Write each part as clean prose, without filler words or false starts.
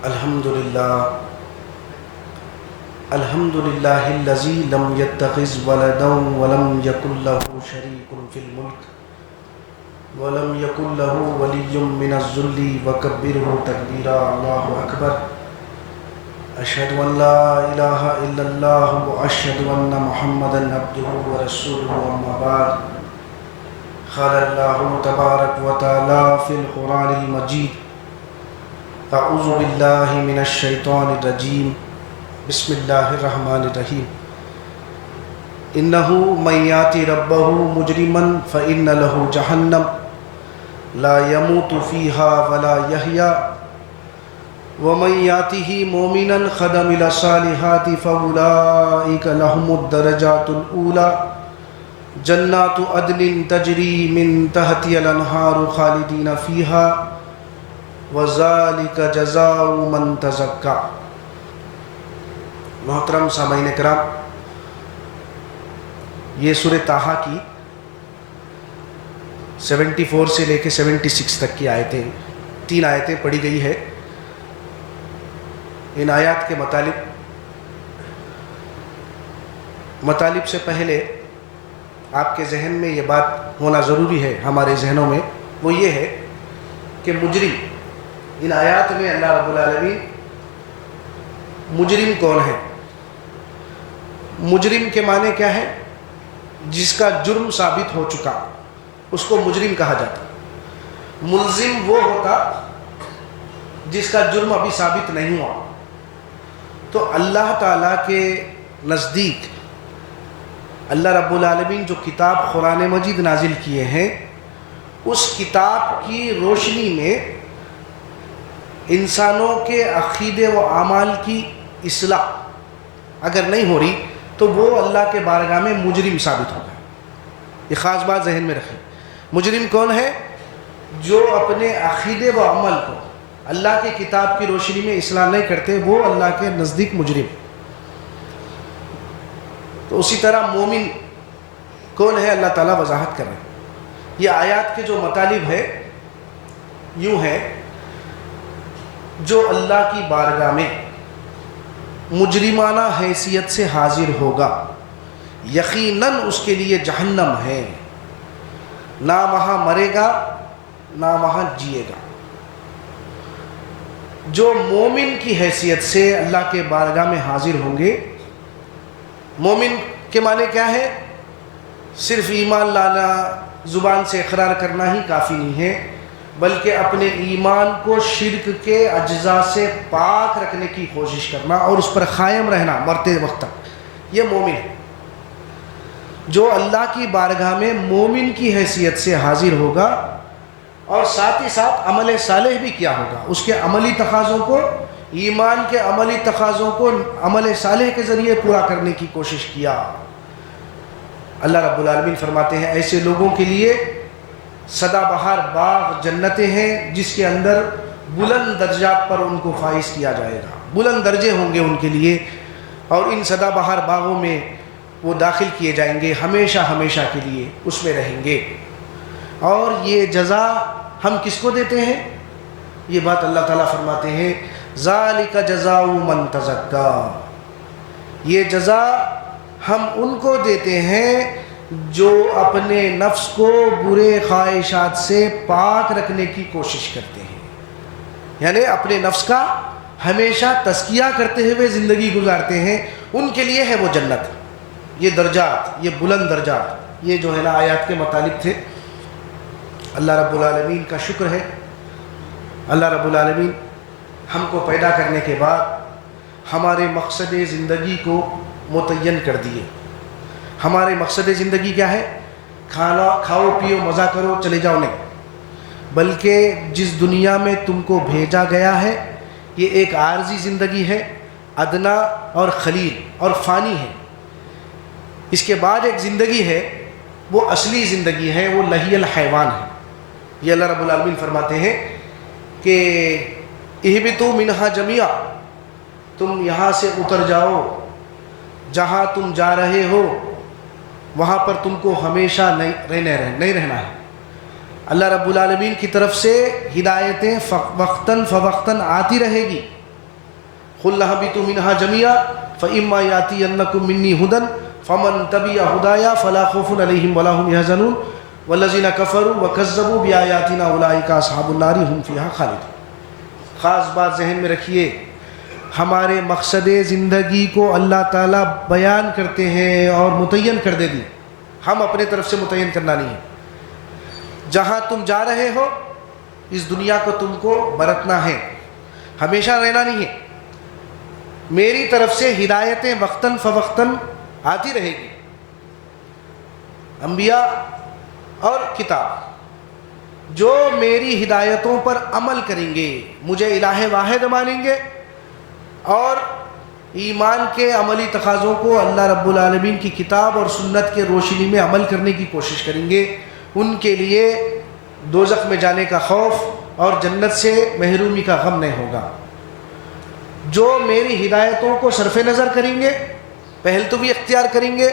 الحمدللہ الذی لم یتخذ ولدا ولم یکن له شریک فی الملک ولم یکن له ولی من الذل وکبرہ تکبیرا۔ اللہ اکبر۔ اشہد ان لا الہ الا اللہ واشہد ان محمدا عبدہ ورسولہ، اما بعد۔ قال اللہ تبارک و تعالی فی القرآن المجید: اعوذ باللہ من الشیطان الرجیم، بسم اللہ الرحمن الرحیم۔ انہ من یأت ربہ مجرما فإن لہ جہنم لا یموت فیہا ولا یحیا ومن یأتہ مؤمنا قد عمل الصالحات فأولئک لہم الدرجات الأولی جنات عدن تجری من تحتها الانہار خالدین فیہا وذالک جزاء من تزکی۔ محترم سامعین کرام، یہ سورہ طٰہٰ کی 74 سے لے کے 76 تک کی آیتیں، 3 آیتیں پڑھی گئی ہے۔ ان آیات کے مطالب سے پہلے آپ کے ذہن میں یہ بات ہونا ضروری ہے، ہمارے ذہنوں میں، وہ یہ ہے کہ مجرم، ان آیات میں اللہ رب العالمین مجرم کون ہے؟ مجرم کے معنی کیا ہے؟ جس کا جرم ثابت ہو چکا اس کو مجرم کہا جاتا۔ ملزم وہ ہوتا جس کا جرم ابھی ثابت نہیں ہوا۔ تو اللہ تعالیٰ کے نزدیک اللہ رب العالمین جو کتاب قرآن مجید نازل کیے ہیں، اس کتاب کی روشنی میں انسانوں کے عقیدے و اعمال کی اصلاح اگر نہیں ہو رہی تو وہ اللہ کے بارگاہ میں مجرم ثابت ہوگا۔ یہ خاص بات ذہن میں رکھیں۔ مجرم کون ہے؟ جو اپنے عقیدے و عمل کو اللہ کی کتاب کی روشنی میں اصلاح نہیں کرتے، وہ اللہ کے نزدیک مجرم۔ تو اسی طرح مومن کون ہے؟ اللہ تعالیٰ وضاحت کر رہے ہیں۔ یہ آیات کے جو مطالب ہے یوں ہے: جو اللہ کی بارگاہ میں مجرمانہ حیثیت سے حاضر ہوگا، یقیناً اس کے لیے جہنم ہے، نہ وہاں مرے گا نہ وہاں جیے گا۔ جو مومن کی حیثیت سے اللہ کے بارگاہ میں حاضر ہوں گے، مومن کے معنی کیا ہے؟ صرف ایمان لانا، زبان سے اقرار کرنا ہی کافی نہیں ہے، بلکہ اپنے ایمان کو شرک کے اجزاء سے پاک رکھنے کی کوشش کرنا اور اس پر قائم رہنا مرتے وقت تک، یہ مومن ہے۔ جو اللہ کی بارگاہ میں مومن کی حیثیت سے حاضر ہوگا اور ساتھ ہی ساتھ عمل صالح بھی کیا ہوگا، اس کے عملی تقاضوں کو، ایمان کے عملی تقاضوں کو عمل صالح کے ذریعے پورا کرنے کی کوشش کیا۔ اللہ رب العالمین فرماتے ہیں ایسے لوگوں کے لیے سدا بہار باغ جنتیں ہیں، جس کے اندر بلند درجات پر ان کو فائز کیا جائے گا، بلند درجے ہوں گے ان کے لیے، اور ان سدا بہار باغوں میں وہ داخل کیے جائیں گے، ہمیشہ ہمیشہ کے لیے اس میں رہیں گے۔ اور یہ جزا ہم کس کو دیتے ہیں؟ یہ بات اللہ تعالیٰ فرماتے ہیں ذالک جزاء من تزکی، یہ جزا ہم ان کو دیتے ہیں جو اپنے نفس کو برے خواہشات سے پاک رکھنے کی کوشش کرتے ہیں، یعنی اپنے نفس کا ہمیشہ تزکیہ کرتے ہوئے زندگی گزارتے ہیں، ان کے لیے ہے وہ جنت۔ یہ درجات، یہ بلند درجات، یہ جو ہے نا آیات کے مطالب تھے۔ اللہ رب العالمین کا شکر ہے، اللہ رب العالمین ہم کو پیدا کرنے کے بعد ہمارے مقصد زندگی کو متعین کر دیے۔ ہمارے مقصد زندگی کیا ہے؟ کھاؤ پیو مزہ کرو چلے جاؤ نہیں، بلکہ جس دنیا میں تم کو بھیجا گیا ہے یہ ایک عارضی زندگی ہے، ادنا اور خلیل اور فانی ہے۔ اس کے بعد ایک زندگی ہے، وہ اصلی زندگی ہے، وہ لہی الحیوان ہے۔ یہ اللہ رب العالمین فرماتے ہیں کہ اہبطوا منہا جمیعا، تم یہاں سے اتر جاؤ، جہاں تم جا رہے ہو وہاں پر تم کو ہمیشہ نہیں رہنا ہے۔ اللہ رب العالمین کی طرف سے ہدایتیں وقتاً فوقتاً آتی رہے گی، قل اهبطوا منها جميعا فإما يأتينكم مني هدى فمن تبع هدايا فلا خوف عليهم ولا هم يحزنون والذين كفروا وكذبوا بآياتنا أولئك أصحاب النار هم فيها خالدون. خاص بات ذہن میں رکھیے، ہمارے مقصد زندگی کو اللہ تعالیٰ بیان کرتے ہیں اور متعین کر دے دی، ہم اپنے طرف سے متعین کرنا نہیں ہے. جہاں تم جا رہے ہو اس دنیا کو تم کو برتنا ہے، ہمیشہ رہنا نہیں ہے. میری طرف سے ہدایتیں وقتاً فوقتاً آتی رہے گی، انبیاء اور کتاب. جو میری ہدایتوں پر عمل کریں گے، مجھے الہ واحد مانیں گے اور ایمان کے عملی تقاضوں کو اللہ رب العالمین کی کتاب اور سنت کے روشنی میں عمل کرنے کی کوشش کریں گے، ان کے لیے دوزخ میں جانے کا خوف اور جنت سے محرومی کا غم نہیں ہوگا. جو میری ہدایتوں کو صرف نظر کریں گے، پہل تو بھی اختیار کریں گے،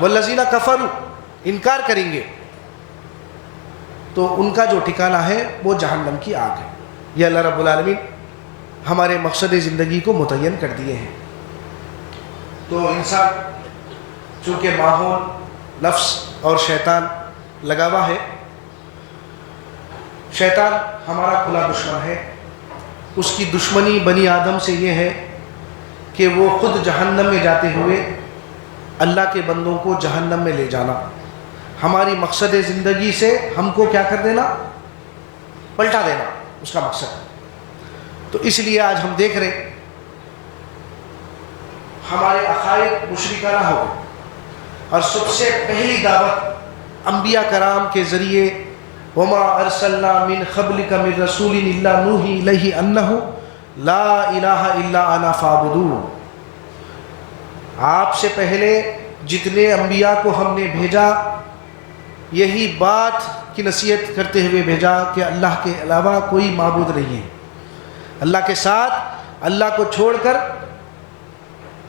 والذین کفروا انکار کریں گے، تو ان کا جو ٹھکانہ ہے وہ جہنم کی آگ ہے. یہ اللہ رب العالمین ہمارے مقصد زندگی کو متعین کر دیے ہیں. تو انسان چونکہ ماحول، نفس اور شیطان لگا ہوا ہے، شیطان ہمارا کھلا دشمن ہے. اس کی دشمنی بنی آدم سے یہ ہے کہ وہ خود جہنم میں جاتے ہوئے اللہ کے بندوں کو جہنم میں لے جانا، ہماری مقصد زندگی سے ہم کو کیا کر دینا، پلٹا دینا، اس کا مقصد. تو اس لیے آج ہم دیکھ رہے ہمارے عقائد مشرکانہ ہو گئے، اور سب سے پہلی دعوت انبیاء کرام کے ذریعے وما ارسلنا من قبلک من رسول الا نوحی الیہ انہ لا الہ الا انا فاعبدون. آپ سے پہلے جتنے انبیاء کو ہم نے بھیجا یہی بات کی نصیحت کرتے ہوئے بھیجا کہ اللہ کے علاوہ کوئی معبود نہیں ہے، اللہ کے ساتھ اللہ کو چھوڑ کر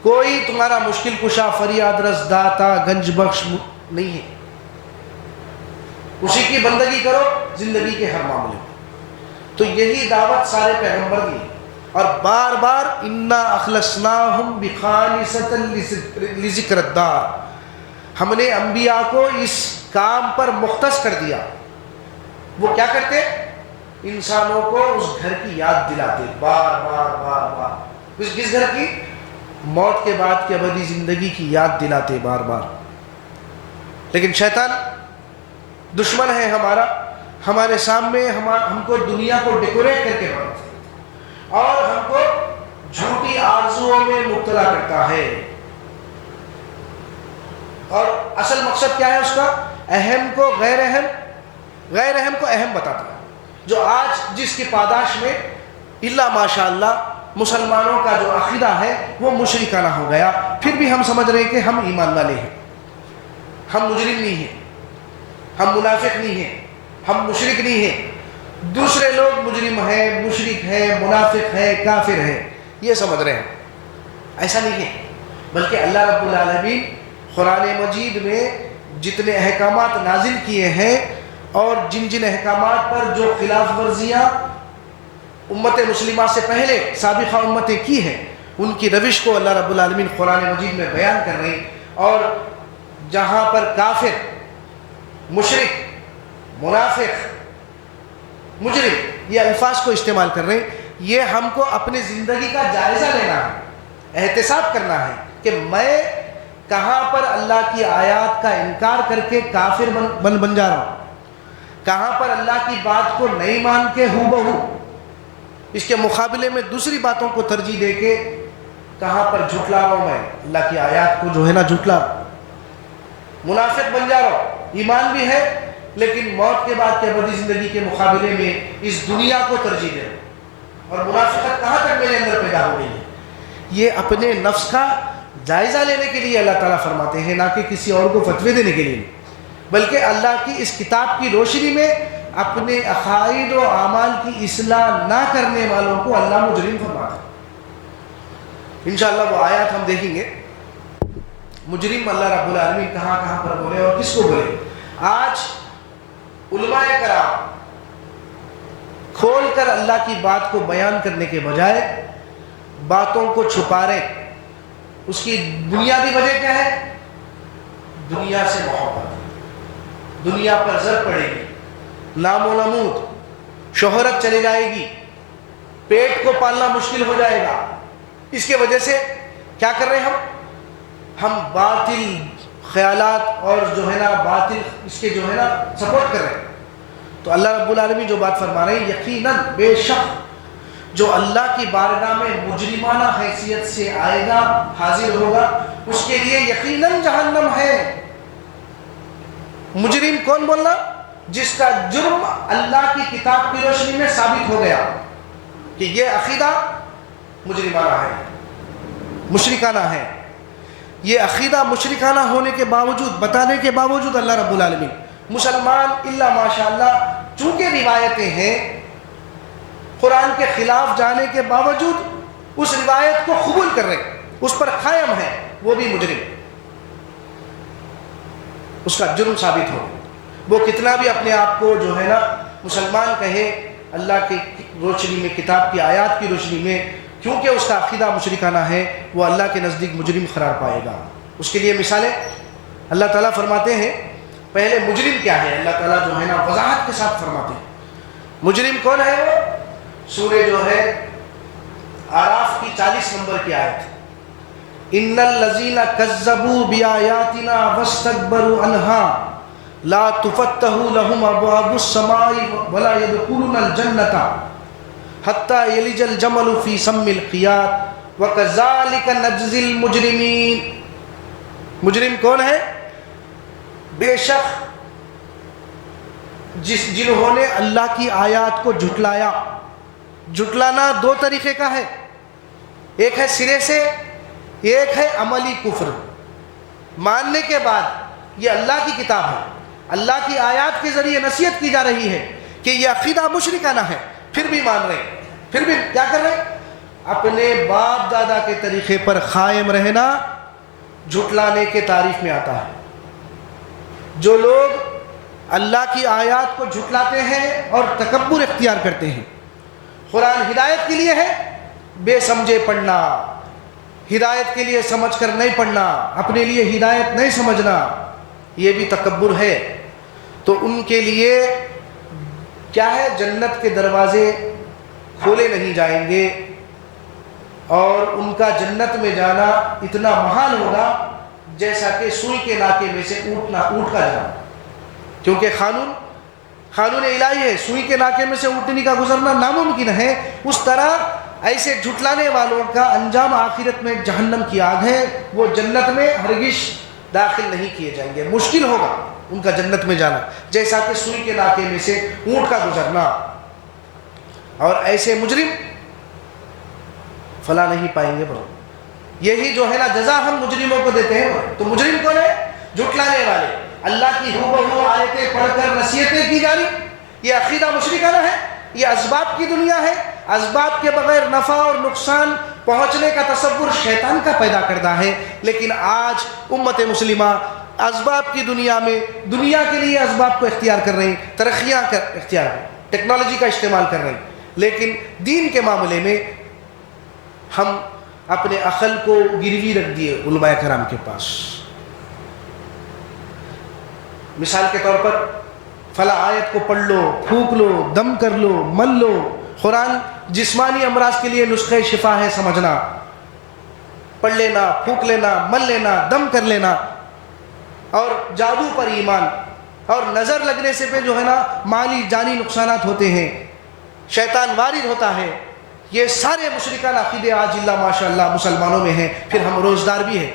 کوئی تمہارا مشکل کشا، فریاد رس، داتا، گنج بخش نہیں ہے. اسی کی بندگی کرو زندگی کے ہر معاملے میں. تو یہی دعوت سارے پیغمبر دی، اور بار بار انا اخلصناہم بخالصۃ لذکر الدار، ہم نے انبیاء کو اس کام پر مختص کر دیا. وہ کیا کرتے؟ انسانوں کو اس گھر کی یاد دلاتے بار بار بار بار. کس گھر کی؟ موت کے بعد کی ابدی زندگی کی یاد دلاتے بار بار. لیکن شیطان دشمن ہے ہمارا، ہمارے سامنے ہم کو دنیا کو ڈیکوریٹ کر کے بناتے اور ہم کو جھوٹی آرزوؤں میں مبتلا کرتا ہے. اور اصل مقصد کیا ہے اس کا؟ اہم کو غیر اہم، غیر اہم کو اہم بتاتا ہے. جو آج جس کی پاداش میں الا ماشاء اللہ مسلمانوں کا جو عقیدہ ہے وہ مشرکانہ ہو گیا. پھر بھی ہم سمجھ رہے ہیں کہ ہم ایمان والے ہیں، ہم مجرم نہیں ہیں، ہم منافق نہیں ہیں، ہم مشرک نہیں ہیں. دوسرے لوگ مجرم ہیں، مشرک ہیں، منافق ہیں، کافر ہیں، یہ سمجھ رہے ہیں. ایسا نہیں ہے، بلکہ اللہ رب العالمین قرآن مجید میں جتنے احکامات نازل کیے ہیں اور جن جن احکامات پر جو خلاف ورزیاں امت مسلمہ سے پہلے سابقہ امتیں کی ہیں، ان کی روش کو اللہ رب العالمین قرآن مجید میں بیان کر رہے ہیں. اور جہاں پر کافر، مشرک، منافق، مجرم یہ الفاظ کو استعمال کر رہے ہیں، یہ ہم کو اپنے زندگی کا جائزہ لینا ہے، احتساب کرنا ہے کہ میں کہاں پر اللہ کی آیات کا انکار کر کے کافر بن جا رہا ہوں، کہاں پر اللہ کی بات کو نہیں مان کے ہو بہو اس کے مقابلے میں دوسری باتوں کو ترجیح دے کے کہاں پر جھٹلا رہا ہوں، میں اللہ کی آیات کو جو ہے نا جھٹلا رہا ہوں، منافق بن جا رہا ہوں. ایمان بھی ہے لیکن موت کے بعد کے ابدی زندگی کے مقابلے میں اس دنیا کو ترجیح دے رہا ہوں. اور منافقت کہاں تک میرے اندر پیدا ہو گئی ہے، یہ اپنے نفس کا جائزہ لینے کے لیے اللہ تعالیٰ فرماتے ہیں، نہ کہ کسی اور کو فتوے دینے کے لیے، بلکہ اللہ کی اس کتاب کی روشنی میں اپنے عقائد و اعمال کی اصلاح نہ کرنے والوں کو اللہ مجرم فرماتا ہے. انشاءاللہ وہ آیات ہم دیکھیں گے. مجرم اللہ رب العالمین کہاں کہاں پر بولے اور کس کو بولے. آج علماء کرام کھول کر اللہ کی بات کو بیان کرنے کے بجائے باتوں کو چھپا رہے، اس کی بنیادی وجہ کیا ہے؟ دنیا سے محبت، دنیا پر زر پڑے گی، نام و نمود، شہرت چلی جائے گی، پیٹ کو پالنا مشکل ہو جائے گا. اس کے وجہ سے کیا کر رہے ہیں ہم باطل خیالات اور جو ہے نا باطل اس کے جو ہے نا سپورٹ کر رہے ہیں. تو اللہ رب العالمین جو بات فرما رہے ہیں، یقیناً بے شک جو اللہ کی بارگاہ میں مجرمانہ حیثیت سے آئے گا، حاضر ہوگا، اس کے لیے یقیناً جہنم ہے. مجرم کون بولنا؟ جس کا جرم اللہ کی کتاب کی روشنی میں ثابت ہو گیا کہ یہ عقیدہ مجرمانہ ہے، مشرکانہ ہے. یہ عقیدہ مشرکانہ ہونے کے باوجود، بتانے کے باوجود اللہ رب العالمین مسلمان الا ماشاءاللہ چونکہ روایتیں ہیں، قرآن کے خلاف جانے کے باوجود اس روایت کو قبول کر رہے، اس پر قائم ہے، وہ بھی مجرم، اس کا جرم ثابت ہو. وہ کتنا بھی اپنے آپ کو جو ہے نا مسلمان کہے، اللہ کی روشنی میں، کتاب کی آیات کی روشنی میں، کیونکہ اس کا عقیدہ مشرکانہ ہے، وہ اللہ کے نزدیک مجرم قرار پائے گا. اس کے لیے مثالیں اللہ تعالیٰ فرماتے ہیں. پہلے مجرم کیا ہے اللہ تعالیٰ جو ہے نا وضاحت کے ساتھ فرماتے ہیں. مجرم کون ہے؟ وہ سورہ جو ہے اعراف کی 40 نمبر کی آیت، ان الذین کذبوا بآیاتنا واستکبروا عنہا لا تفتح لهم ابواب السماء ولا يدخلون الجنۃ حتی یلج الجمل فی سم الخیاط وکذالک نجزی المجرمین. مجرم کون ہے؟ بے شک جنہوں نے اللہ کی آیات کو جھٹلایا. جھٹلانا دو طریقے کا ہے، ایک ہے سرے سے، ایک ہے عملی کفر. ماننے کے بعد یہ اللہ کی کتاب ہے، اللہ کی آیات کے ذریعے نصیحت کی جا رہی ہے کہ یہ عقیدہ مشرکانہ ہے، پھر بھی مان رہے، پھر بھی کیا کر رہے؟ اپنے باپ دادا کے طریقے پر قائم رہنا جھٹلانے کے تعریف میں آتا ہے. جو لوگ اللہ کی آیات کو جھٹلاتے ہیں اور تکبر اختیار کرتے ہیں. قرآن ہدایت کے لیے ہے، بے سمجھے پڑھنا، ہدایت کے لیے سمجھ کر نہیں پڑھنا، اپنے لیے ہدایت نہیں سمجھنا، یہ بھی تکبر ہے. تو ان کے لیے کیا ہے؟ جنت کے دروازے کھولے نہیں جائیں گے، اور ان کا جنت میں جانا اتنا محال ہوگا جیسا کہ سوئی کے ناکے میں سے اونٹ کا جانا. کیونکہ قانون الہی ہے، سوئی کے ناکے میں سے اونٹنی کا گزرنا ناممکن ہے. اس طرح ایسے جھٹلانے والوں کا انجام آخرت میں جہنم کی آگ ہے، وہ جنت میں ہرگز داخل نہیں کیے جائیں گے. مشکل ہوگا ان کا جنت میں جانا، جیسا کہ سوئی کے ناکے میں سے اونٹ کا گزرنا. اور ایسے مجرم فلا نہیں پائیں گے. برو یہی جو ہے نا جزا ہم مجرموں کو دیتے ہیں. تو مجرم کون ہے؟ جھٹلانے والے. اللہ کی ہو آیتیں پڑھ کر نصیحتیں کی جا رہی، یہ عقیدہ مشرکانہ ہے. یہ اسباب کی دنیا ہے، اسباب کے بغیر نفع اور نقصان پہنچنے کا تصور شیطان کا پیدا کردہ ہے. لیکن آج امت مسلمہ اسباب کی دنیا میں دنیا کے لیے اسباب کو اختیار کر رہے ہیں، ترقیاں اختیار، ٹیکنالوجی کا استعمال کر رہے ہیں. لیکن دین کے معاملے میں ہم اپنے عقل کو گروی رکھ دیے علماء کرام کے پاس. مثال کے طور پر فلاں آیت کو پڑھ لو، پھونک لو، دم کر لو، مل لو. قرآن جسمانی امراض کے لیے نسخہ شفا ہے سمجھنا، پڑھ لینا، پھونک لینا، مل لینا، دم کر لینا. اور جادو پر ایمان، اور نظر لگنے سے پہ جو ہے نا مالی جانی نقصانات ہوتے ہیں، شیطان وارد ہوتا ہے. یہ سارے مشرکان عقیدے آج اللہ ماشاء اللہ مسلمانوں میں ہیں. پھر ہم روزدار بھی ہیں،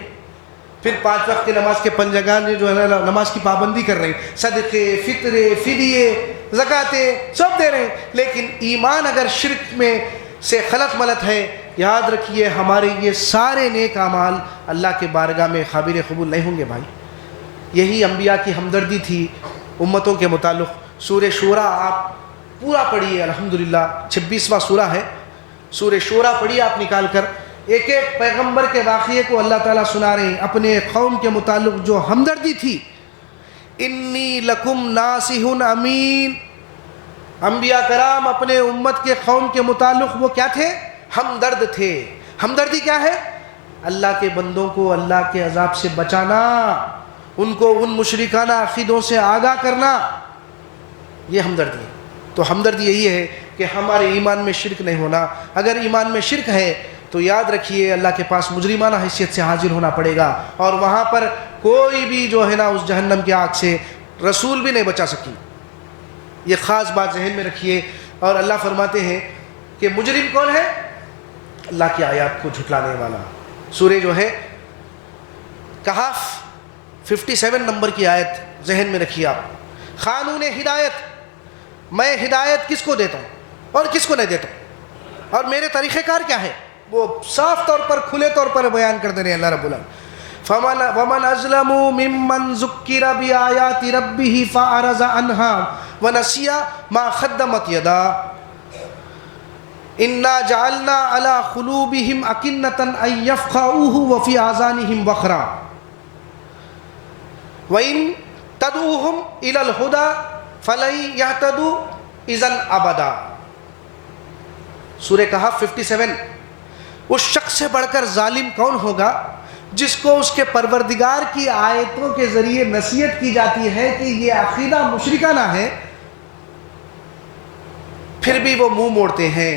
پھر 5 وقت کی نماز کے پنجگان جو ہے نا نماز کی پابندی کر رہے ہیں، صدقے، فطرے، فدیے، زکاتیں سب دے رہے ہیں. لیکن ایمان اگر شرک میں سے خلط ملط ہے، یاد رکھیے ہمارے یہ سارے نیک اعمال اللہ کے بارگاہ میں قابل قبول نہیں ہوں گے. بھائی یہی انبیاء کی ہمدردی تھی امتوں کے متعلق. سورہ شورا آپ پورا پڑھیے، الحمدللہ 26واں سورہ ہے. سورہ شورا پڑھیے آپ نکال کر. ایک ایک پیغمبر کے واقعے کو اللہ تعالیٰ سنا رہے ہیں، اپنے قوم کے متعلق جو ہمدردی تھی. انی لکم ناصح امین. انبیاء کرام اپنے امت کے قوم کے متعلق وہ کیا تھے؟ ہمدرد تھے، ہمدردی کیا ہے؟ اللہ کے بندوں کو اللہ کے عذاب سے بچانا، ان کو ان مشرکانہ عقیدوں سے آگاہ کرنا، یہ ہمدردی ہے۔ تو ہمدردی یہی ہے کہ ہمارے ایمان میں شرک نہیں ہونا۔ اگر ایمان میں شرک ہے تو یاد رکھیے اللہ کے پاس مجرمانہ حیثیت سے حاضر ہونا پڑے گا، اور وہاں پر کوئی بھی جو ہے نا اس جہنم کی آگ سے رسول بھی نہیں بچا سکی۔ یہ خاص بات ذہن میں رکھیے۔ اور اللہ فرماتے ہیں کہ مجرم کون ہے؟ اللہ کی آیات کو جھٹلانے والا۔ سورہ جو ہے کہف 57 نمبر کی آیت ذہن میں رکھیے آپ۔ قانون ہدایت، میں ہدایت کس کو دیتا ہوں اور کس کو نہیں دیتا ہوں، اور میرے طریقہ کار کیا ہے، وہ صاف طور پر کھلے طور پر بیان کر دینے اللہ رب العالمین۔ وَمَنْ أَظْلَمُ مِمَّنْ ذُكِّرَ بِآيَاتِ رَبِّهِ فَأَعْرَضَ عَنْهَا وَنَسِيَ مَا قَدَّمَتْ يَدَاهُ إِنَّا جَعَلْنَا عَلَى قُلُوبِهِمْ أَكِنَّةً أَن يَفْقَهُوهُ وَفِي آذَانِهِمْ وَقْرًا وَإِن تَدْعُوهُمْ إِلَى الْهُدَى فَلَن يَهْتَدُوا إِذًا أَبَدًا۔ سورہ کہف 57۔ اس شخص سے بڑھ کر ظالم کون ہوگا جس کو اس کے پروردگار کی آیتوں کے ذریعے نصیحت کی جاتی ہے کہ یہ عقیدہ مشرکانہ ہے، پھر بھی وہ منہ موڑتے ہیں،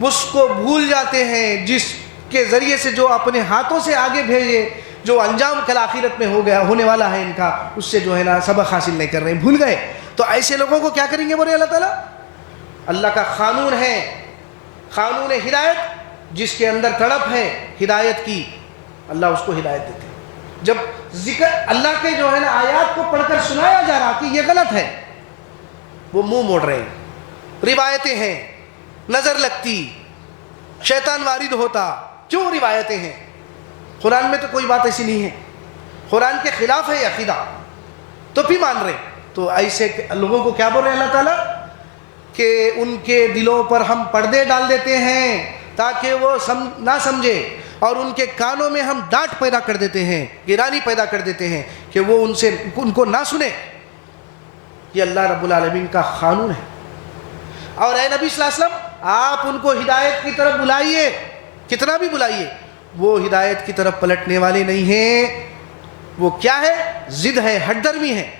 اس کو بھول جاتے ہیں جس کے ذریعے سے جو اپنے ہاتھوں سے آگے بھیجے، جو انجام کل آخرت میں ہونے والا ہے ان کا، اس سے جو ہے نا سبق حاصل نہیں کر رہے ہیں، بھول گئے۔ تو ایسے لوگوں کو کیا کریں گے بولے اللہ تعالیٰ؟ اللہ کا قانون ہے، قانون ہدایت، جس کے اندر تڑپ ہے ہدایت کی، اللہ اس کو ہدایت دیتے ہیں۔ جب ذکر اللہ کے جو ہے نا آیات کو پڑھ کر سنایا جا رہا کہ یہ غلط ہے، وہ منہ موڑ رہے ہیں۔ روایتیں ہیں، نظر لگتی، شیطان وارد ہوتا، کیوں روایتیں ہیں؟ قرآن میں تو کوئی بات ایسی نہیں ہے، قرآن کے خلاف ہے یہ عقیدہ، تو بھی مان رہے۔ تو ایسے لوگوں کو کیا بول رہے ہیں اللہ تعالیٰ؟ کہ ان کے دلوں پر ہم پردے ڈال دیتے ہیں تاکہ وہ نہ سمجھے، اور ان کے کانوں میں ہم ڈانٹ پیدا کر دیتے ہیں، گرانی پیدا کر دیتے ہیں کہ وہ ان کو نہ سنے۔ یہ اللہ رب العالمین کا قانون ہے۔ اور اے نبی صلی اللہ علیہ وسلم، آپ ان کو ہدایت کی طرف بلائیے، کتنا بھی بلائیے، وہ ہدایت کی طرف پلٹنے والے نہیں ہیں۔ وہ کیا ہے؟ ضد ہے، ہٹ درمی ہے،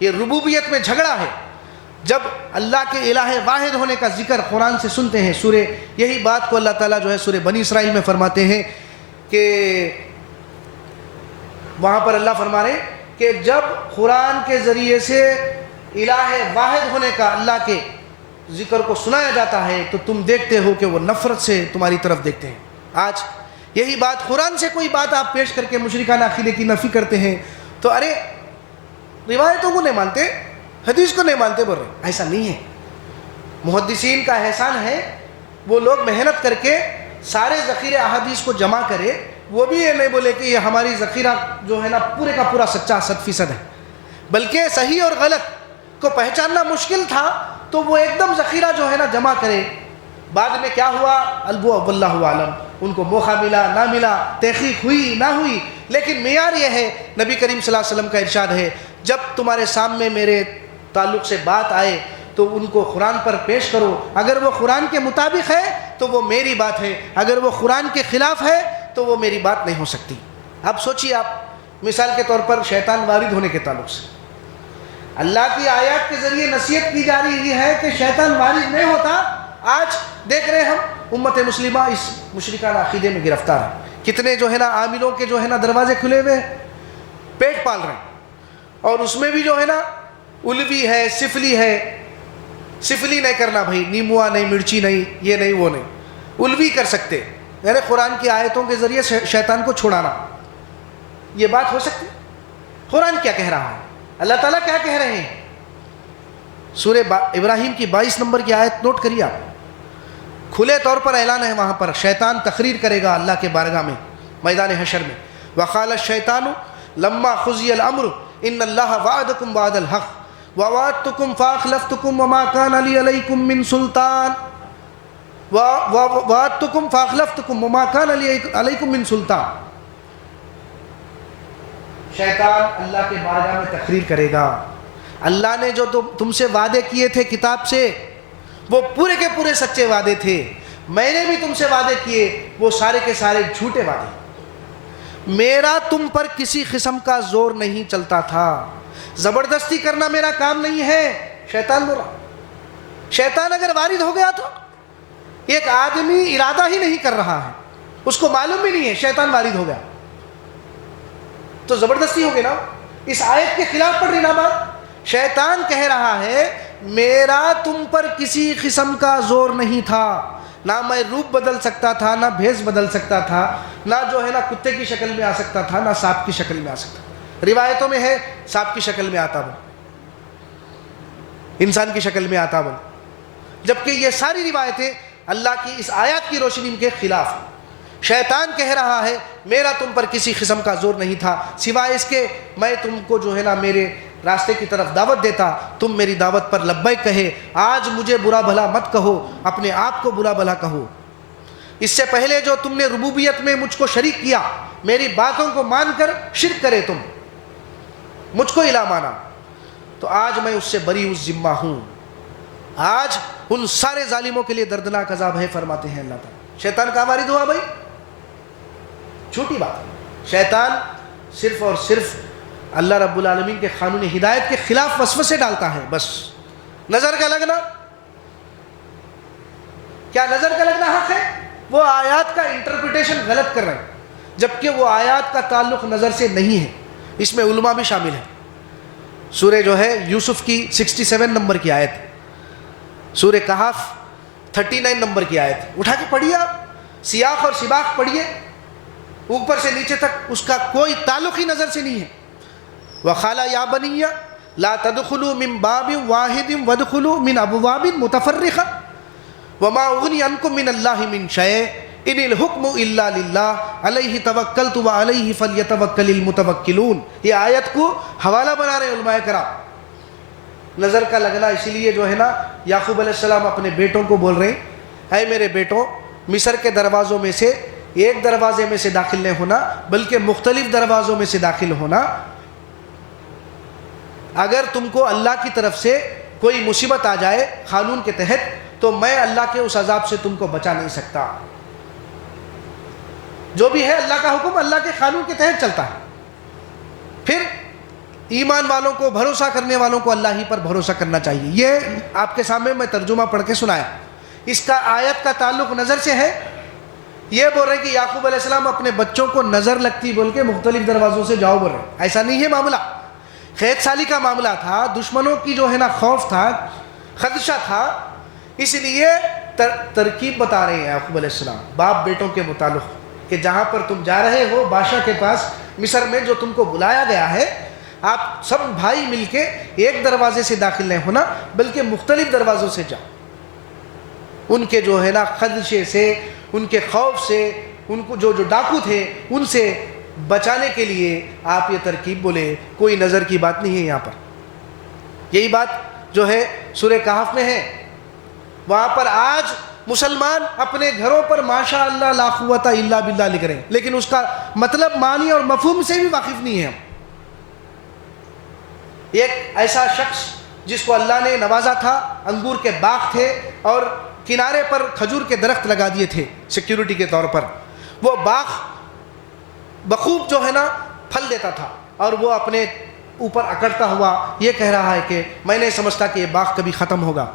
یہ ربوبیت میں جھگڑا ہے۔ جب اللہ کے الہ واحد ہونے کا ذکر قرآن سے سنتے ہیں، سورہ یہی بات کو اللہ تعالیٰ جو ہے سورہ بنی اسرائیل میں فرماتے ہیں کہ وہاں پر اللہ فرما رہے ہیں کہ جب قرآن کے ذریعے سے الہ واحد ہونے کا اللہ کے ذکر کو سنایا جاتا ہے تو تم دیکھتے ہو کہ وہ نفرت سے تمہاری طرف دیکھتے ہیں۔ آج یہی بات قرآن سے کوئی بات آپ پیش کر کے مشرکانہ عقیدے کی نفی کرتے ہیں تو ارے روایتوں کو نہیں مانتے، حدیث کو نہیں مانتے بول رہے۔ ایسا نہیں ہے۔ محدثین کا احسان ہے، وہ لوگ محنت کر کے سارے ذخیرے احادیث کو جمع کرے، وہ بھی یہ نہیں بولے کہ یہ ہماری ذخیرہ جو ہے نا پورے کا پورا سچا 100% ہے، بلکہ صحیح اور غلط کو پہچاننا مشکل تھا تو وہ ایک دم ذخیرہ جو ہے نا جمع کرے۔ بعد میں کیا ہوا البو واللہ عالم، ان کو موقع ملا نہ ملا، تحقیق ہوئی نہ ہوئی، لیکن معیار یہ ہے، نبی کریم صلی اللہ علیہ وسلم کا ارشاد ہے جب تمہارے سامنے میرے تعلق سے بات آئے تو ان کو قرآن پر پیش کرو، اگر وہ قرآن کے مطابق ہے تو وہ میری بات ہے، اگر وہ قرآن کے خلاف ہے تو وہ میری بات نہیں ہو سکتی۔ اب سوچیے آپ، مثال کے طور پر شیطان وارد ہونے کے تعلق سے اللہ کی آیات کے ذریعے نصیحت کی جا رہی ہے کہ شیطان وارد نہیں ہوتا۔ آج دیکھ رہے ہم امت مسلمہ اس مشرکانہ عقیدے میں گرفتار ہے، کتنے جو ہے نا عاملوں کے جو ہے نا دروازے کھلے ہوئے ہیں، پیٹ پال رہے ہیں، اور اس میں بھی جو ہے نا الوی ہے، سفلی ہے۔ سفلی نہیں کرنا بھائی، نیموا نہیں، مرچی نہیں، یہ نہیں وہ نہیں، الوی کر سکتے، یعنی قرآن کی آیتوں کے ذریعے شیطان کو چھڑانا، یہ بات ہو سکتی؟ قرآن کیا کہہ رہا ہے، اللہ تعالیٰ کیا کہہ رہے ہیں؟ سورہ ابراہیم کی 22 نمبر کی آیت نوٹ کریے آپ، کھلے طور پر اعلان ہے، وہاں پر شیطان تقریر کرے گا اللہ کے بارگاہ میں میدان حشر میں۔ وقال الشیطان لما قضی الامر ان اللہ وعدکم وعد الحق ووعدتکم فاخلفتکم وما کان لی علیکم من سلطان ووعدتکم فاخلفتکم وما کان لی علیکم من سلطان۔ شیطان اللہ کے بارگاہ میں تقریر کرے گا، اللہ نے جو تم سے وعدے کیے تھے کتاب سے وہ پورے کے پورے سچے وعدے تھے، میں نے بھی تم سے وعدے کیے، وہ سارے کے سارے جھوٹے وعدے۔ میرا تم پر کسی قسم کا زور نہیں چلتا تھا، زبردستی کرنا میرا کام نہیں ہے۔ شیطان بولا، شیطان اگر وارد ہو گیا تو ایک آدمی ارادہ ہی نہیں کر رہا ہے، اس کو معلوم بھی نہیں ہے، شیطان وارد ہو گیا تو زبردستی ہو گئی نا، اس آیت کے خلاف پڑھ رہی نا بات۔ شیطان کہہ رہا ہے میرا تم پر کسی قسم کا زور نہیں تھا، نہ میں روپ بدل سکتا تھا، نہ بھیس بدل سکتا تھا، نہ جو ہے نا کتے کی شکل میں آ سکتا تھا، نہ سانپ کی شکل میں آ سکتا تھا۔ روایتوں میں ہے سانپ کی شکل میں آتا وہ، انسان کی شکل میں آتا وہ، جبکہ یہ ساری روایتیں اللہ کی اس آیات کی روشنی کے خلاف ہیں۔ شیطان کہہ رہا ہے میرا تم پر کسی قسم کا زور نہیں تھا، سوائے اس کے میں تم کو جو ہے نا میرے راستے کی طرف دعوت دیتا، تم میری دعوت پر لبیک کہے، آج مجھے برا بھلا مت کہو، اپنے آپ کو برا بھلا کہو۔ اس سے پہلے جو تم نے ربوبیت میں مجھ کو شریک کیا، میری باتوں کو مان کر شرک کرے، تم مجھ کو الہ مانا، تو آج میں اس سے بری اس ذمہ ہوں، آج ان سارے ظالموں کے لیے دردناک عذاب ہے، فرماتے ہیں اللہ تعالیٰ۔ شیطان کا وارد ہوا بھائی، چھوٹی بات ہے۔ شیطان صرف اور صرف اللہ رب العالمین کے قانون ہدایت کے خلاف وسوسے ڈالتا ہے، بس۔ نظر کا لگنا، کیا نظر کا لگنا حق ہے؟ وہ آیات کا انٹرپریٹیشن غلط کر رہے ہیں، جبکہ وہ آیات کا تعلق نظر سے نہیں ہے، اس میں علماء بھی شامل ہیں۔ سورہ جو ہے یوسف کی 67 نمبر کی آیت، سورہ کہف 39 نمبر کی آیت اٹھا کے پڑھیے، آپ سیاق اور سباق پڑھیے، اوپر سے نیچے تک اس کا کوئی تعلق ہی نظر سے نہیں ہے۔ وَقَالَ يَا بَنِيَّ لَا تَدْخُلُوا مِن بَابٍ وَاحِدٍ وَادْخُلُوا مِنْ أَبْوَابٍ مُتَفَرِّقَةٍ وَمَا أُغْنِي عَنْكُم مِّنَ اللَّهِ مِن شَيْءٍ إِنِ الْحُكْمُ إِلَّا لِلَّهِ عَلَيْهِ تَوَكَّلْتُ وَعَلَيْهِ فَلْيَتَوَكَّلِ الْمُتَوَكِّلُونَ۔ یہ آیت کو حوالہ بنا رہے علماء کرام۔ نظر کا لگنا اسی لیے جو ہے نا یعقوب علیہ السلام اپنے بیٹوں کو بول رہے ہیں، اے میرے بیٹوں، مصر کے دروازوں میں سے ایک دروازے میں سے داخل نہیں ہونا، بلکہ مختلف دروازوں میں سے داخل ہونا۔ اگر تم کو اللہ کی طرف سے کوئی مصیبت آ جائے قانون کے تحت، تو میں اللہ کے اس عذاب سے تم کو بچا نہیں سکتا۔ جو بھی ہے اللہ کا حکم اللہ کے قانون کے تحت چلتا ہے۔ پھر ایمان والوں کو، بھروسہ کرنے والوں کو اللہ ہی پر بھروسہ کرنا چاہیے۔ یہ آپ کے سامنے میں ترجمہ پڑھ کے سنایا، اس کا آیت کا تعلق نظر سے ہے۔ یہ بول رہے ہیں کہ یعقوب علیہ السلام اپنے بچوں کو نظر لگتی بول کے مختلف دروازوں سے جاؤ بول رہے ہیں، ایسا نہیں ہے معاملہ۔ قید سالی کا معاملہ تھا، دشمنوں کی جو ہے نا خوف تھا، خدشہ تھا، اس لیے ترکیب بتا رہے ہیں یعقوب علیہ السلام باپ بیٹوں کے متعلق، کہ جہاں پر تم جا رہے ہو بادشاہ کے پاس مصر میں، جو تم کو بلایا گیا ہے، آپ سب بھائی مل کے ایک دروازے سے داخل نہیں ہونا، بلکہ مختلف دروازوں سے جاؤ۔ ان کے جو ہے نا خدشے سے، ان کے خوف سے، ان کو جو ڈاکو تھے ان سے بچانے کے لیے آپ یہ ترکیب بولے، کوئی نظر کی بات نہیں ہے یہاں پر۔ یہی بات جو ہے سورہ کہف میں ہے، وہاں پر آج مسلمان اپنے گھروں پر ماشاء اللہ لا قوت الا باللہ لکھ رہے ہیں، لیکن اس کا مطلب معنی اور مفہوم سے بھی واقف نہیں ہے ہم۔ ایک ایسا شخص جس کو اللہ نے نوازا تھا، انگور کے باغ تھے اور کنارے پر کھجور کے درخت لگا دیے تھے سیکیورٹی کے طور پر، وہ باغ بخوب جو ہے نا پھل دیتا تھا، اور وہ اپنے اوپر اکڑتا ہوا یہ کہہ رہا ہے کہ میں نہیں سمجھتا کہ یہ باغ کبھی ختم ہوگا،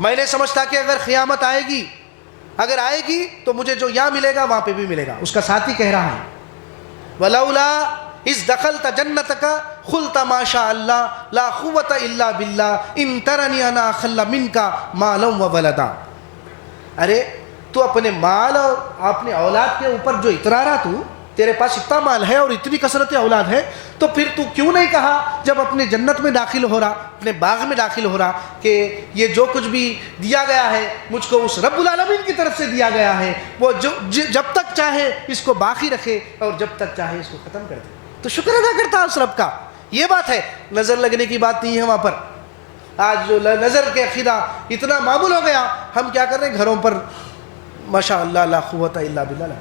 میں نہیں سمجھتا کہ اگر قیامت آئے گی، اگر آئے گی تو مجھے جو یہاں ملے گا وہاں پہ بھی ملے گا۔ اس کا ساتھی کہہ رہا ہے وَلَوْلَا اِذْ دَخَلْتَ جَنَّتَكَ قُلْتَ مَا شَاءَ اللَّهُ لَا قُوَّةَ إِلَّا بِاللَّهِ إِن تَرَنِي أَنَا أَقَلَّ مِنْكَ مَالًا وَوَلَدًا۔ ارے تو اپنے مال اور اپنے اولاد کے اوپر جو اترارا، تو تیرے پاس اتنا مال ہے اور اتنی کثرت اولاد ہے، تو پھر تو کیوں نہیں کہا جب اپنے جنت میں داخل ہو رہا، اپنے باغ میں داخل ہو رہا، کہ یہ جو کچھ بھی دیا گیا ہے مجھ کو اس رب العالمین کی طرف سے دیا گیا ہے، وہ جب تک چاہے اس کو باقی رکھے اور جب تک چاہے اس کو ختم کر دے، تو شکر ادا کرتا اس رب کا۔ یہ بات ہے، نظر لگنے کی بات نہیں ہے وہاں پر۔ آج جو نظر کے عقیدہ اتنا معمول ہو گیا، ہم کیا کر رہے ہیں گھروں پر ماشاء اللہ لا قوت الا باللہ،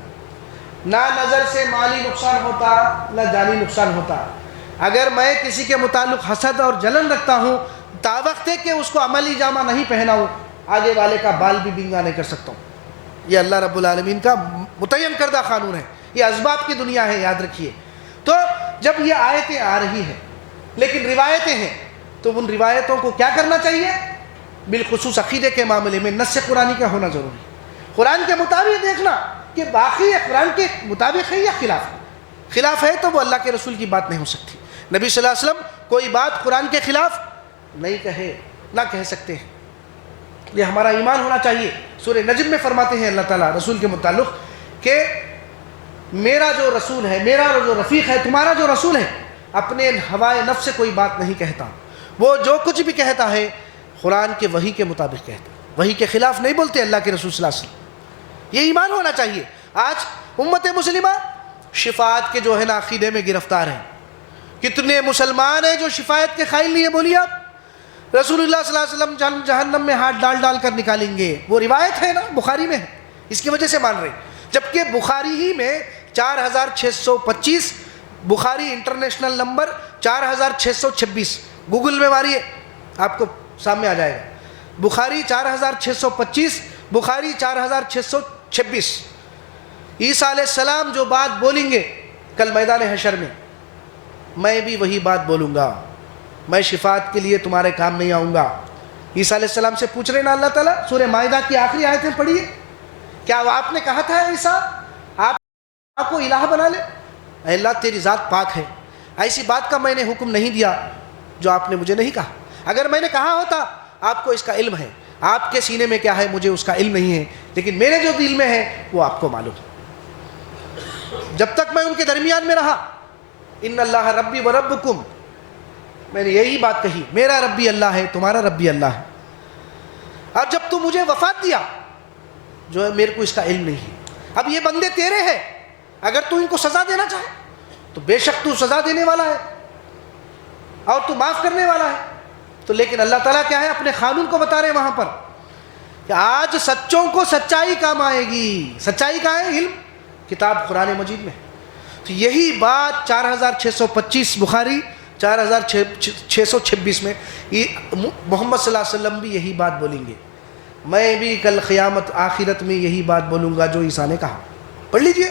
نہ نظر سے مالی نقصان ہوتا نہ جانی نقصان ہوتا۔ اگر میں کسی کے متعلق حسد اور جلن رکھتا ہوں، تا وقت ہے کہ اس کو عملی جامہ نہیں پہناؤں، آگے والے کا بال بھی بنگا نہیں کر سکتا ہوں۔ یہ اللہ رب العالمین کا متعین کردہ قانون ہے، یہ اسباب کی دنیا ہے، یاد رکھیے۔ تو جب یہ آیتیں آ رہی ہیں لیکن روایتیں ہیں، تو ان روایتوں کو کیا کرنا چاہیے؟ بالخصوص عقیدے کے معاملے میں نص قرآنی کا ہونا ضروری ہے۔ قرآن کے مطابق دیکھنا کہ باقی قرآن کے مطابق ہے یا خلاف ہے۔ خلاف ہے تو وہ اللہ کے رسول کی بات نہیں ہو سکتی۔ نبی صلی اللہ علیہ وسلم کوئی بات قرآن کے خلاف نہیں نہ کہہ سکتے ہیں، یہ ہمارا ایمان ہونا چاہیے۔ سورہ نجم میں فرماتے ہیں اللہ تعالیٰ رسول کے متعلق کہ میرا جو رسول ہے، میرا جو رفیق ہے، تمہارا جو رسول ہے، اپنے ہوائے نفس سے کوئی بات نہیں کہتا، وہ جو کچھ بھی کہتا ہے قرآن کے وحی کے مطابق کہتا ہے، وحی کے خلاف نہیں بولتے اللہ کے رسول صلی اللہ علیہ وسلم۔ یہ ایمان ہونا چاہیے۔ آج امت مسلمہ شفاعت کے جو ہے نا عقیدے میں گرفتار ہیں۔ کتنے مسلمان ہیں جو شفاعت کے قائل نہیں ہے؟ بولیے آپ۔ رسول اللہ صلی اللہ علیہ وسلم جہنم میں ہاتھ ڈال کر نکالیں گے، وہ روایت ہے نا، بخاری میں ہے، اس کی وجہ سے مان رہے ہیں۔ جبکہ بخاری ہی میں 4625 بخاری انٹرنیشنل نمبر 4626، گوگل میں ماریے آپ کو سامنے آ جائے گا۔ بخاری 4625، بخاری 4626۔ عیسیٰ علیہ السلام جو بات بولیں گے کل میدان حشر میں بھی وہی بات بولوں گا، میں شفاعت کے لیے تمہارے کام نہیں آؤں گا۔ عیسیٰ علیہ السلام سے پوچھ رہے نا اللہ تعالیٰ، سورہ مائدہ کی آخری آیتیں پڑھیے، کیا آپ نے کہا تھا عیسیٰ آپ کو الہ بنا لے؟ اے اللہ تیری ذات پاک ہے، ایسی بات کا میں نے حکم نہیں دیا جو آپ نے مجھے نہیں کہا۔ اگر میں نے کہا ہوتا آپ کو اس کا علم ہے، آپ کے سینے میں کیا ہے مجھے اس کا علم نہیں ہے، لیکن میرے جو دل میں ہے وہ آپ کو معلوم ہے۔ جب تک میں ان کے درمیان میں رہا، ان اللہ ربی و ربکم، میں نے یہی بات کہی، میرا ربی اللہ ہے، تمہارا ربی اللہ ہے۔ اور جب تو مجھے وفات دیا، جو ہے میرے کو اس کا علم نہیں ہے۔ اب یہ بندے تیرے ہیں، اگر تو ان کو سزا دینا چاہے تو بے شک تو سزا دینے والا ہے اور تو معاف کرنے والا ہے۔ تو لیکن اللہ تعالیٰ کیا ہے، اپنے قانون کو بتا رہے ہیں وہاں پر کہ آج سچوں کو سچائی کام آئے گی۔ سچائی کا ہے علم، کتاب قرآن مجید میں۔ تو یہی بات 4625 بخاری 4626 میں محمد صلی اللہ علیہ وسلم بھی یہی بات بولیں گے۔ میں بھی کل قیامت آخرت میں یہی بات بولوں گا جو عیسیٰ نے کہا۔ پڑھ لیجئے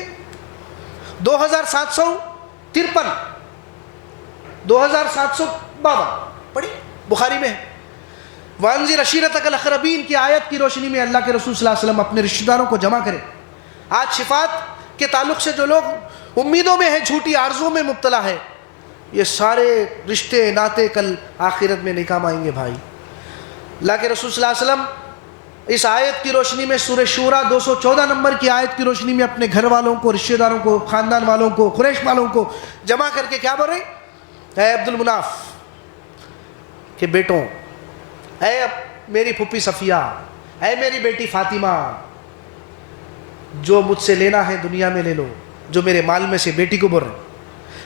2753، 2752 پڑھی، بخاری میں ہے۔ وَأَنذِرْ عَشِيرَتَكَ الْأَقْرَبِينَ کی آیت کی روشنی میں اللہ کے رسول صلی اللہ علیہ وسلم اپنے رشتہ داروں کو جمع کرے۔ آج شفاعت کے تعلق سے جو لوگ امیدوں میں ہیں، جھوٹی آرزوں میں مبتلا ہے، یہ سارے رشتے ناتے کل آخرت میں نہیں کام آئیں گے بھائی۔ اللہ کے رسول صلی اللہ علیہ وسلم اس آیت کی روشنی میں سورہ شورى 214 نمبر کی آیت کی روشنی میں اپنے گھر والوں کو، رشتہ داروں کو، خاندان والوں کو، قریش والوں کو جمع کر کے کیا بول رہے ہیں؟ اے عبد المناف کے بیٹوں، اے میری پھوپھی صفیہ، اے میری بیٹی فاطمہ، جو مجھ سے لینا ہے دنیا میں لے لو، جو میرے مال میں سے، بیٹی کو بول رہے ہیں،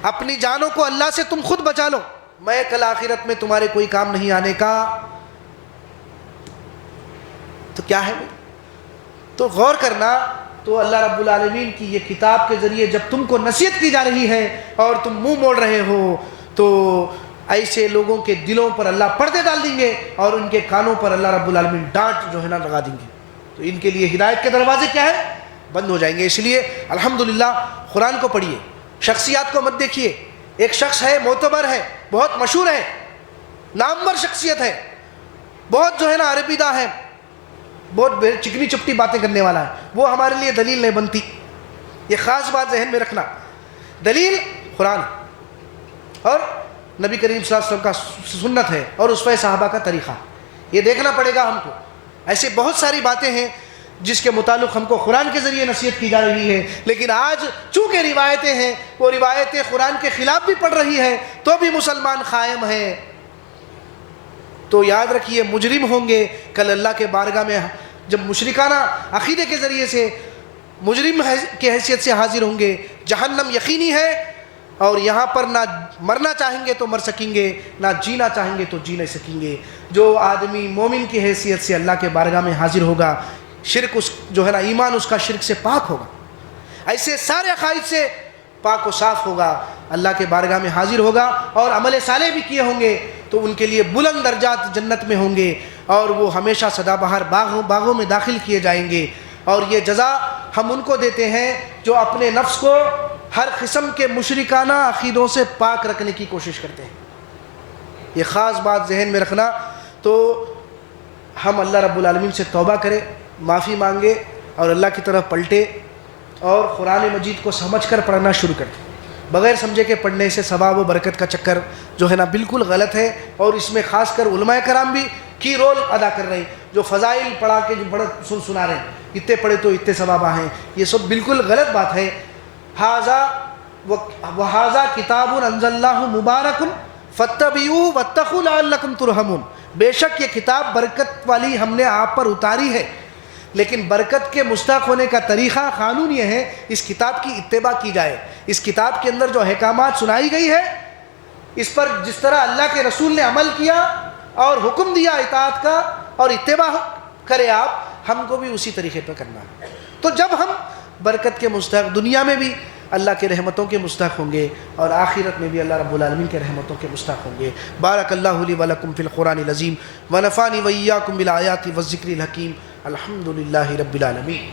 اپنی جانوں کو اللہ سے تم خود بچا لو، میں کل آخرت میں تمہارے کوئی کام نہیں آنے کا۔ تو کیا ہے؟ تو غور کرنا، تو اللہ رب العالمین کی یہ کتاب کے ذریعے جب تم کو نصیحت کی جا رہی ہے اور تم منہ موڑ رہے ہو، تو ایسے لوگوں کے دلوں پر اللہ پردے ڈال دیں گے اور ان کے کانوں پر اللہ رب العالمین ڈانٹ جو ہے نا لگا دیں گے۔ تو ان کے لیے ہدایت کے دروازے کیا ہے؟ بند ہو جائیں گے۔ اس لیے الحمدللہ قرآن کو پڑھیے، شخصیات کو مت دیکھیے۔ ایک شخص ہے، معتبر ہے، بہت مشہور ہے، نامور شخصیت ہے، بہت جو ہے نا عربی داں ہے، بہت چکنی چپٹی باتیں کرنے والا ہے، وہ ہمارے لیے دلیل نہیں بنتی۔ یہ خاص بات ذہن میں رکھنا، دلیل قرآن اور نبی کریم صلی اللہ علیہ وسلم کا سنت ہے اور اسوہ صحابہ کا طریقہ، یہ دیکھنا پڑے گا ہم کو۔ ایسے بہت ساری باتیں ہیں جس کے متعلق ہم کو قرآن کے ذریعے نصیحت کی جا رہی ہے، لیکن آج چونکہ روایتیں ہیں، وہ روایتیں قرآن کے خلاف بھی پڑھ رہی ہیں، تو بھی مسلمان قائم ہیں۔ تو یاد رکھیے مجرم ہوں گے کل اللہ کے بارگاہ میں، جب مشرکانہ عقیدے کے ذریعے سے مجرم کی حیثیت سے حاضر ہوں گے۔ جہنم یقینی ہے، اور یہاں پر نہ مرنا چاہیں گے تو مر سکیں گے، نہ جینا چاہیں گے تو جی نہیں سکیں گے۔ جو آدمی مومن کی حیثیت سے اللہ کے بارگاہ میں حاضر ہوگا، شرک اس جو ہے نا، ایمان اس کا شرک سے پاک ہوگا، ایسے سارے عقائد سے پاک و صاف ہوگا، اللہ کے بارگاہ میں حاضر ہوگا، اور عمل صالح بھی کیے ہوں گے تو ان کے لیے بلند درجات جنت میں ہوں گے۔ اور وہ ہمیشہ سدا بہار باغوں میں داخل کیے جائیں گے، اور یہ جزا ہم ان کو دیتے ہیں جو اپنے نفس کو ہر قسم کے مشرکانہ عقیدوں سے پاک رکھنے کی کوشش کرتے ہیں۔ یہ خاص بات ذہن میں رکھنا۔ تو ہم اللہ رب العالمین سے توبہ کریں، معافی مانگے اور اللہ کی طرف پلٹے، اور قرآن مجید کو سمجھ کر پڑھنا شروع کر دیں۔ بغیر سمجھے کے پڑھنے سے ثواب و برکت کا چکر جو ہے نا بالکل غلط ہے، اور اس میں خاص کر علماء کرام بھی کی رول ادا کر رہے ہیں، جو فضائل پڑھا کے جو سنا رہے ہیں، اتنے پڑھے تو اتنے ثواب ہیں، یہ سب بالکل غلط بات ہے۔ وَهَذَا کتاب انزلناہ مبارک فاتبعوہ واتقوا لعلکم ترحمون۔ بے شک یہ کتاب برکت والی ہم نے آپ پر اتاری ہے، لیکن برکت کے مستحق ہونے کا طریقہ قانون یہ ہے اس کتاب کی اتباع کی جائے۔ اس کتاب کے اندر جو احکامات سنائی گئی ہے، اس پر جس طرح اللہ کے رسول نے عمل کیا اور حکم دیا اطاعت کا اور اتباع کرے آپ، ہم کو بھی اسی طریقے پہ کرنا ہے۔ تو جب ہم برکت کے مستحق، دنیا میں بھی اللہ کے رحمتوں کے مستحق ہوں گے اور آخرت میں بھی اللہ رب العالمین کے رحمتوں کے مستحق ہوں گے۔ بارک اللہ لی ولکم فی القرآن العظیم ونفعنی وإیاکم بالآیات والذکر الحکیم۔ الحمد للہ رب العالمین۔